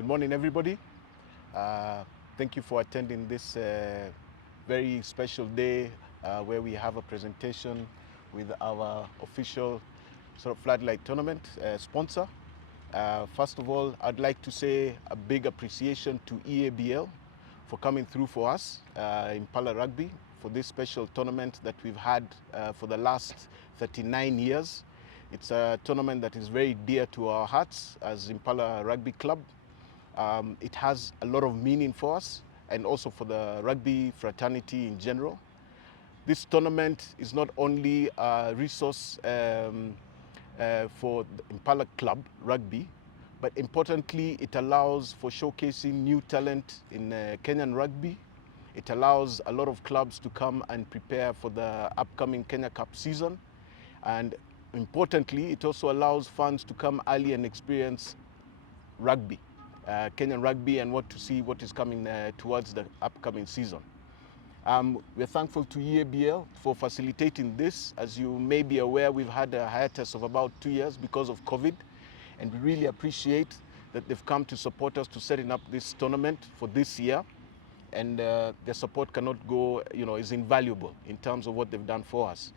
Good morning, everybody. Thank you for attending this very special day where we have a presentation with our official sort of floodlight tournament sponsor. First of all, I'd like to say a big appreciation to EABL for coming through for us, Impala Rugby, for this special tournament that we've had for the last 39 years. It's a tournament that is very dear to our hearts as Impala Rugby Club. It has a lot of meaning for us and also for the rugby fraternity in general. This tournament is not only a resource for the Impala Club Rugby, but importantly, it allows for showcasing new talent in Kenyan rugby. It allows a lot of clubs to come and prepare for the upcoming Kenya Cup season. And importantly, it also allows fans to come early and experience rugby, Kenyan rugby, and to see what is coming towards the upcoming season. We're thankful to EABL for facilitating this. As you may be aware, we've had a hiatus of about 2 years because of COVID, and we really appreciate that they've come to support us to setting up this tournament for this year. And their support cannot go, is invaluable in terms of what they've done for us.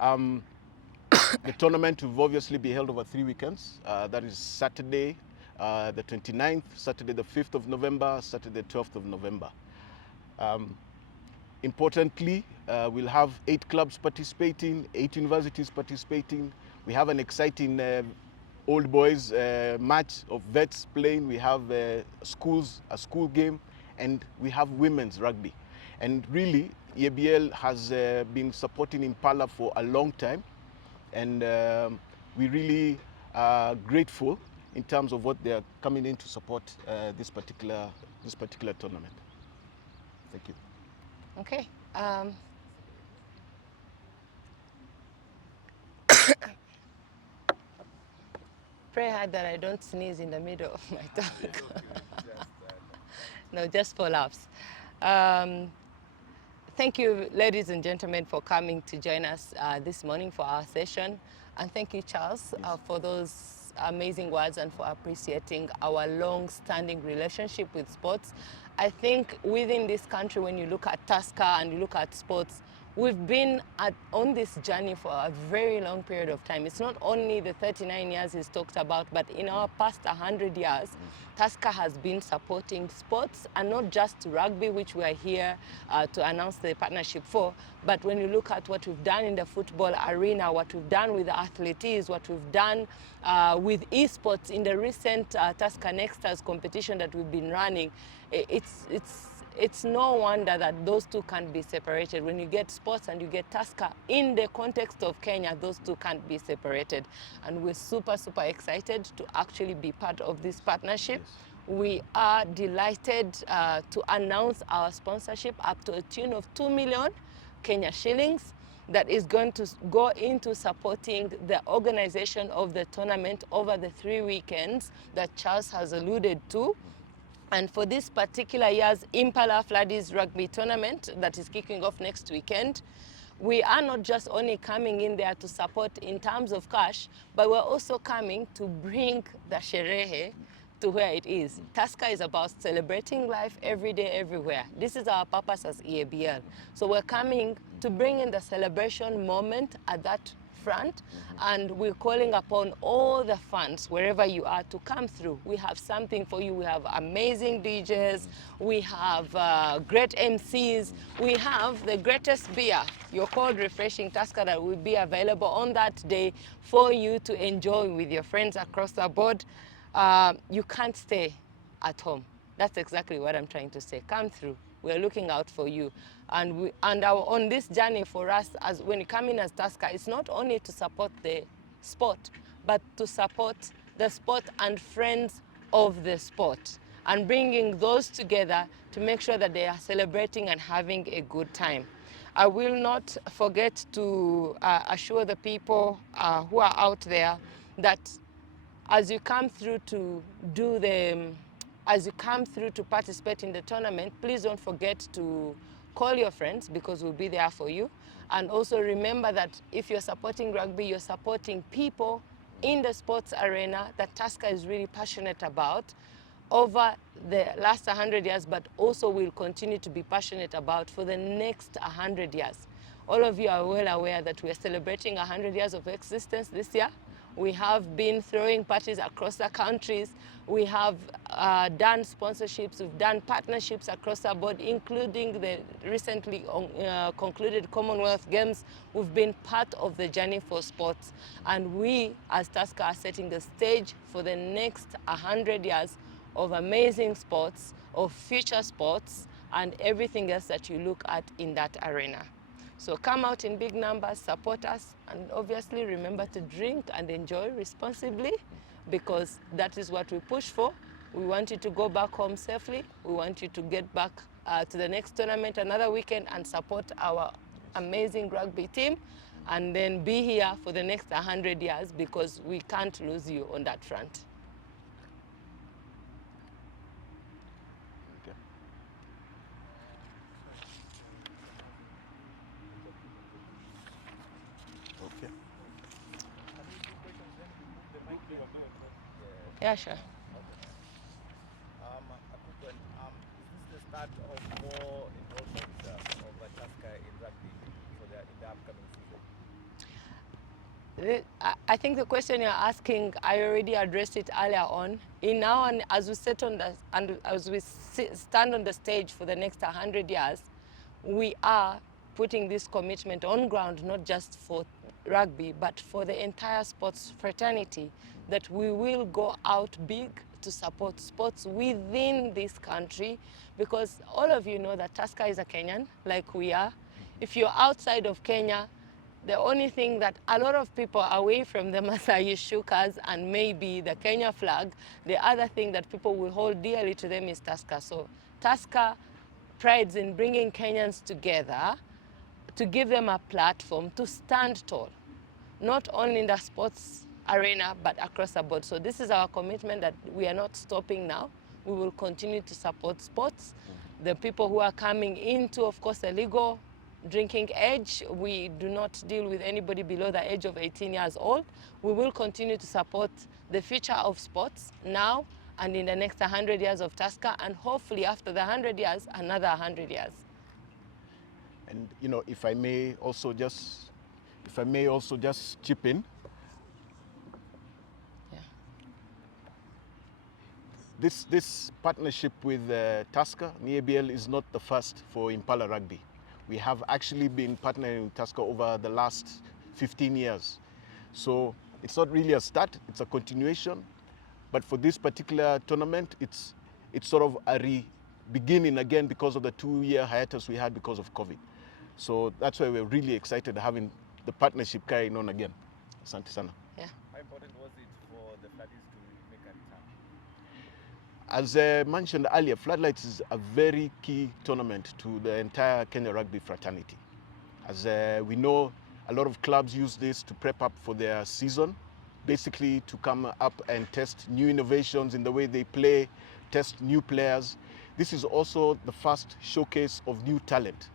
The tournament will obviously be held over 3 weekends. That is Saturday, the 29th, Saturday the 5th of November, Saturday the 12th of November. Importantly, we'll have 8 clubs participating, 8 universities participating. We have an exciting old boys match of vets playing. We have a school game, and we have women's rugby. And really, EABL has been supporting Impala for a long time, and we really are grateful in terms of what they are coming in to support this particular tournament. Thank you. Okay. Pray hard that I don't sneeze in the middle of my talk. No, just for laughs. Thank you, ladies and gentlemen, for coming to join us this morning for our session. And thank you, Charles, for those amazing words and for appreciating our long-standing relationship with sports. I think within this country, when you look at Tusker and you look at sports, we've been on this journey for a very long period of time. It's not only the 39 years he's talked about, but in our past 100 years, Tusker has been supporting sports, and not just rugby, which we are here to announce the partnership for, but when you look at what we've done in the football arena, what we've done with athletics, what we've done with esports in the recent Tusker Nexters competition that we've been running, it's no wonder that those two can't be separated. When you get sports and you get Tusker in the context of Kenya, those two can't be separated. And we're super, super excited to actually be part of this partnership. Yes. We are delighted to announce our sponsorship up to a tune of 2 million Kenya shillings that is going to go into supporting the organization of the tournament over the 3 weekends that Charles has alluded to. And for this particular year's Impala Floodies Rugby Tournament that is kicking off next weekend, we are not just only coming in there to support in terms of cash, but we're also coming to bring the sherehe to where it is. Tusker is about celebrating life every day, everywhere. This is our purpose as EABL. So we're coming to bring in the celebration moment at that front, and we're calling upon all the fans wherever you are to come through. We have something for you. We have amazing DJs, we have great MCs, we have the greatest beer, your cold refreshing Tusker, that will be available on that day for you to enjoy with your friends across the board. You can't stay at home. That's exactly what I'm trying to say. Come through. We're looking out for you. And on this journey for us, as when you come in as Tusker, it's not only to support the sport, but to support the sport and friends of the sport, and bringing those together to make sure that they are celebrating and having a good time. I will not forget to assure the people who are out there that as you come through to participate in the tournament, please don't forget to call your friends, because we'll be there for you. And also remember that if you're supporting rugby, you're supporting people in the sports arena that Tusker is really passionate about. over the last 100 years, but also will continue to be passionate about for the next 100 years. All of you are well aware that we are celebrating 100 years of existence this year. We have been throwing parties across the countries. We have done sponsorships, we've done partnerships across the board, including the recently concluded Commonwealth Games. We've been part of the journey for sports. And we, as Tusker, are setting the stage for the next 100 years of amazing sports, of future sports, and everything else that you look at in that arena. So come out in big numbers, support us, and obviously remember to drink and enjoy responsibly, because that is what we push for. We want you to go back home safely. We want you to get back to the next tournament another weekend and support our amazing rugby team, and then be here for the next 100 years, because we can't lose you on that front. Okay. Yeah, sure. A quick one. Is this the start of more involvement of Tusker in rugby in the upcoming season? I think the question you're asking, I already addressed it earlier on. In now, and as we stand on the stage for the next 100 years, we are putting this commitment on ground, not just for rugby, but for the entire sports fraternity, that we will go out big to support sports within this country, because all of you know that Tusker is a Kenyan, like we are. If you're outside of Kenya, the only thing that a lot of people away from the Masai Shukas and maybe the Kenya flag, the other thing that people will hold dearly to them is Tusker. So Tusker prides in bringing Kenyans together to give them a platform to stand tall, not only in the sports arena, but across the board. So this is our commitment, that we are not stopping now. We will continue to support sports. The people who are coming into, of course, the legal drinking age, we do not deal with anybody below the age of 18 years old. We will continue to support the future of sports now and in the next 100 years of Tusker, and hopefully after the 100 years, another 100 years. And if I may also just chip in. Yeah. This partnership with Tusker, NEBL, is not the first for Impala Rugby. We have actually been partnering with Tusker over the last 15 years. So it's not really a start, it's a continuation. But for this particular tournament, it's sort of a beginning again because of the 2-year hiatus we had because of COVID. So that's why we're really excited having the partnership carrying on again. Asante sana. Yeah. How important was it for the Floodies to make a return? As mentioned earlier, Floodlights is a very key tournament to the entire Kenya rugby fraternity. As we know, a lot of clubs use this to prep up for their season, basically to come up and test new innovations in the way they play, test new players. This is also the first showcase of new talent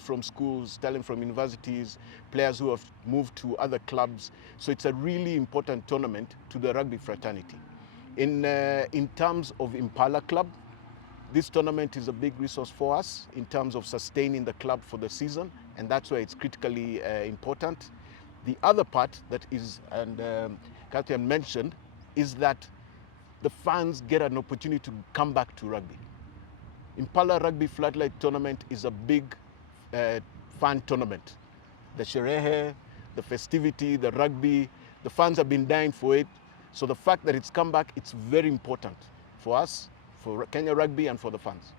from schools, talent from universities, players who have moved to other clubs. So it's a really important tournament to the rugby fraternity. In terms of Impala Club, this tournament is a big resource for us in terms of sustaining the club for the season, and that's why it's critically important. The other part that is, and Katyan mentioned, is that the fans get an opportunity to come back to rugby. Impala Rugby Floodlight Tournament is a big fan tournament. The sherehe, the festivity, the rugby, the fans have been dying for it. So the fact that it's come back, it's very important for us, for Kenya Rugby, and for the fans.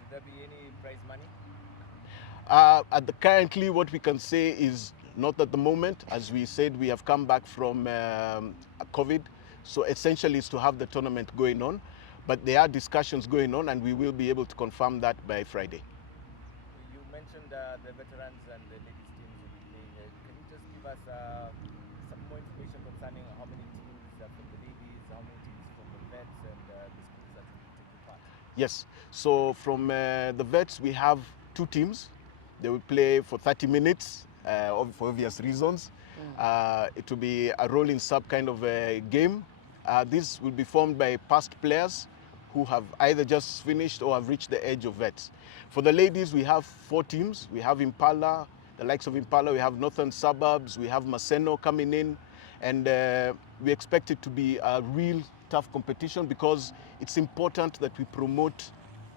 Will there be any prize money? Currently, what we can say is not at the moment. As we said, we have come back from COVID. So essentially, it's to have the tournament going on. But there are discussions going on, and we will be able to confirm that by Friday. You mentioned the veterans and the ladies teams will be playing. Can you just give us some more information concerning how many teams are from the ladies, how many teams from the vets, and the schools that will be taking part? Yes. So from the vets, we have 2 teams. They will play for 30 minutes for obvious reasons. It will be a rolling sub kind of a game. These will be formed by past players who have either just finished or have reached the edge of vets. For the ladies, we have 4 teams. We have Impala, the likes of Impala, we have Northern Suburbs, we have Maseno coming in, and we expect it to be a real tough competition because it's important that we promote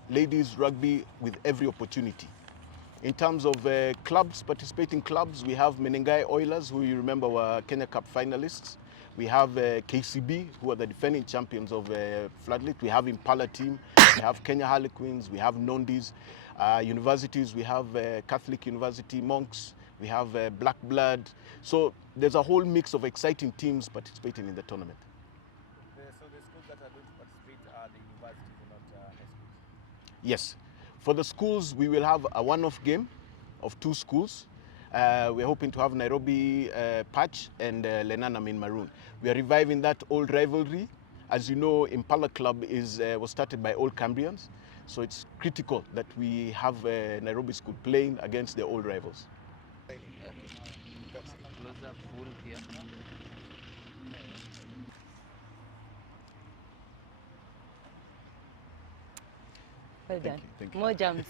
ladies rugby with every opportunity. In terms of clubs, participating clubs, we have Menengai Oilers, who you remember were Kenya Cup finalists. We have KCB, who are the defending champions of Floodlit. We have Impala team. We have Kenya Harlequins. We have Nondis. Universities, we have Catholic University Monks. We have Black Blood. So there's a whole mix of exciting teams participating in the tournament. So the schools that are going to participate are the universities and not high schools? Yes. For the schools, we will have a one-off game of 2 schools. We're hoping to have Nairobi Patch and Lenana in Maroon. We are reviving that old rivalry. As you know, Impala Club was started by old Cambrians, so it's critical that we have Nairobi School playing against their old rivals. Close up full here. Well done. Thank you. More jumps.